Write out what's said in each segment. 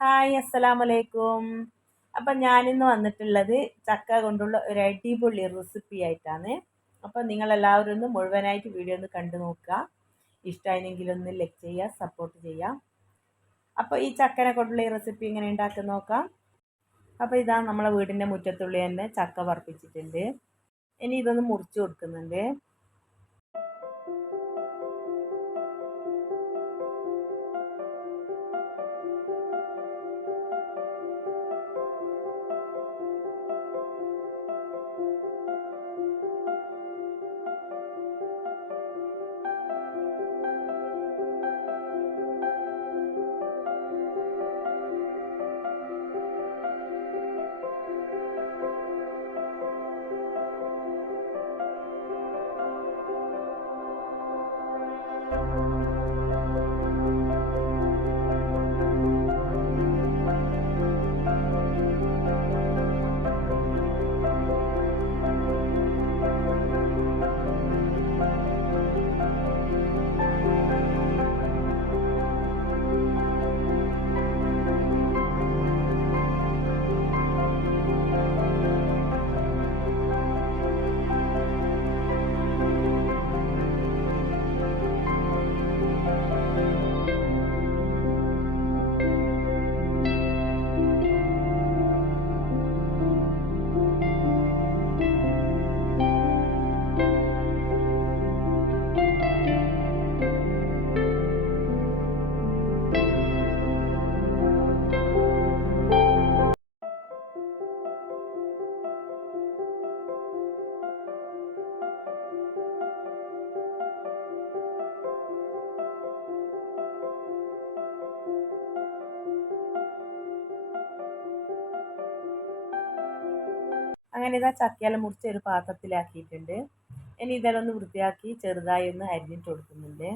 Hi അസ്സലാമു അലൈക്കും. അപ്പം ഞാനിന്ന് വന്നിട്ടുള്ളത് ചക്ക കൊണ്ടുള്ള ഒരു അടിപൊളി റെസിപ്പി ആയിട്ടാണ്. അപ്പം നിങ്ങളെല്ലാവരും ഒന്ന് മുഴുവനായിട്ട് വീഡിയോ ഒന്ന് കണ്ടു നോക്കുക. ഇഷ്ടമായെങ്കിൽ ഒന്ന് ലൈക്ക് ചെയ്യുക, സപ്പോർട്ട് ചെയ്യുക. അപ്പോൾ ഈ ചക്കനെ കൊണ്ടുള്ള ഈ റെസിപ്പി എങ്ങനെ ഉണ്ടാക്കി നോക്കാം. അപ്പോൾ ഇതാ നമ്മളെ വീടിൻ്റെ മുറ്റത്തുള്ളി തന്നെ ചക്ക വറുപ്പിച്ചിട്ടുണ്ട്. ഇനി ഇതൊന്ന് മുറിച്ച് കൊടുക്കുന്നുണ്ട്. അങ്ങനെ ഇതാ ചക്കയെല്ലാം മുറിച്ച് ഒരു പാത്രത്തിലാക്കിയിട്ടുണ്ട്. ഇനി ഇതെല്ലാം ഒന്ന് വൃത്തിയാക്കി ചെറുതായി ഒന്ന് അരിഞ്ഞിട്ട് കൊടുക്കുന്നുണ്ട്.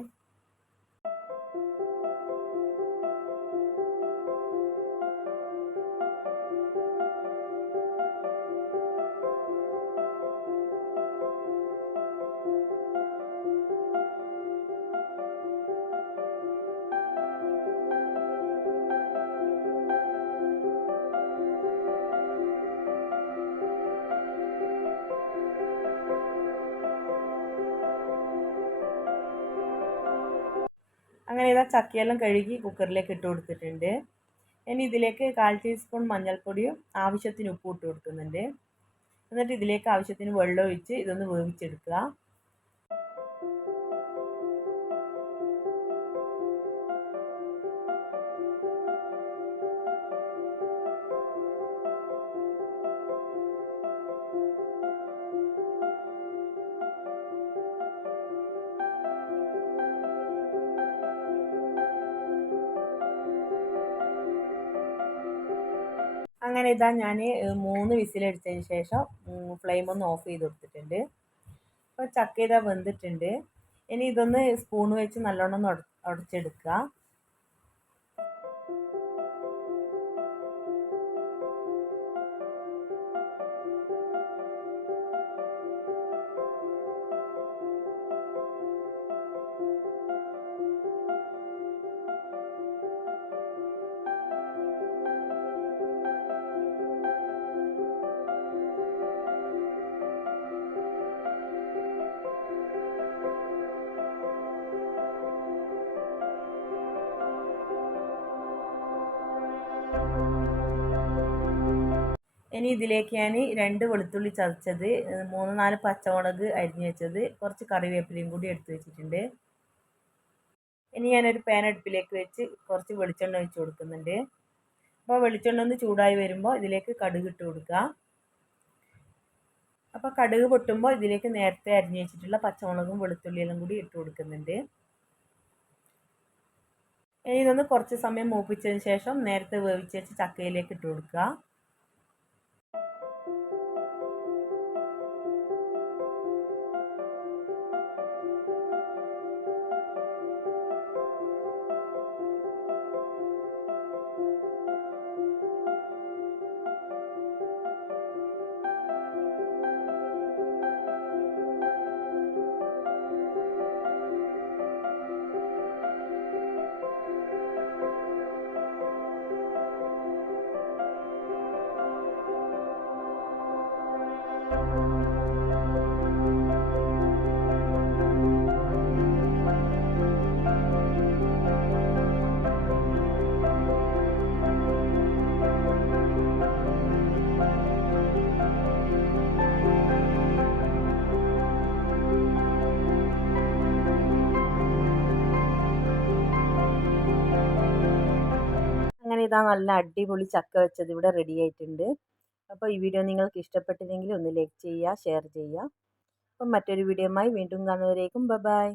അങ്ങനെ ഇതാ ചക്കയെല്ലാം കഴുകി കുക്കറിലേക്ക് ഇട്ട് കൊടുത്തിട്ടുണ്ട്. ഇനി ഇതിലേക്ക് 1/4 ടീസ്പൂൺ മഞ്ഞൾപ്പൊടിയും ആവശ്യത്തിന് ഉപ്പും ഇട്ട് കൊടുക്കുന്നുണ്ട്. എന്നിട്ട് ഇതിലേക്ക് ആവശ്യത്തിന് വെള്ളം ഒഴിച്ച് ഇതൊന്ന് വേവിച്ചെടുക്കുക. അങ്ങനെ ഇതാ ഞാൻ 3 വിസിലടിച്ചതിന് ശേഷം ഫ്ലെയിം ഒന്ന് ഓഫ് ചെയ്ത് കൊടുത്തിട്ടുണ്ട്. അപ്പോൾ ചക്ക ഇതാ വെന്തിട്ടുണ്ട്. ഇനി ഇതൊന്ന് സ്പൂൺ വെച്ച് നല്ലോണം ഒന്ന് ഉടച്ചെടുക്കുക. ഇനി ഇതിലേക്ക് ഞാൻ 2 വെളുത്തുള്ളി ചതച്ചത്, 3-4 പച്ചമുളക് അരിഞ്ഞ് വെച്ചത്, കുറച്ച് കറിവേപ്പിലയും കൂടി എടുത്ത് വെച്ചിട്ടുണ്ട്. ഇനി ഞാനൊരു പാൻ അടുപ്പിലേക്ക് വെച്ച് കുറച്ച് വെളിച്ചെണ്ണ ഒഴിച്ച് കൊടുക്കുന്നുണ്ട്. അപ്പോൾ വെളിച്ചെണ്ണ ഒന്ന് ചൂടായി വരുമ്പോൾ ഇതിലേക്ക് കടുക് ഇട്ട് കൊടുക്കുക. അപ്പോൾ കടുക് പൊട്ടുമ്പോൾ ഇതിലേക്ക് നേരത്തെ അരിഞ്ഞ് വെച്ചിട്ടുള്ള പച്ചമുളകും വെളുത്തുള്ളിയെല്ലാം കൂടി ഇട്ട് കൊടുക്കുന്നുണ്ട്. ഇനി ഇതൊന്ന് കുറച്ച് സമയം മൂപ്പിച്ചതിന് ശേഷം നേരത്തെ വേവിച്ച് വെച്ച് ചക്കയിലേക്ക് ഇട്ട് കൊടുക്കുക. ഇതാ നല്ല അടിപൊളി ചക്ക വെച്ചത് ഇവിടെ റെഡി ആയിട്ടുണ്ട്. അപ്പോൾ ഈ വീഡിയോ നിങ്ങൾക്ക് ഇഷ്ടപ്പെട്ടില്ലെങ്കിൽ ഒന്ന് ലൈക്ക് ചെയ്യുക, ഷെയർ ചെയ്യുക. അപ്പം മറ്റൊരു വീഡിയോയുമായി വീണ്ടും കാണുന്നവരേക്കും ബൈ.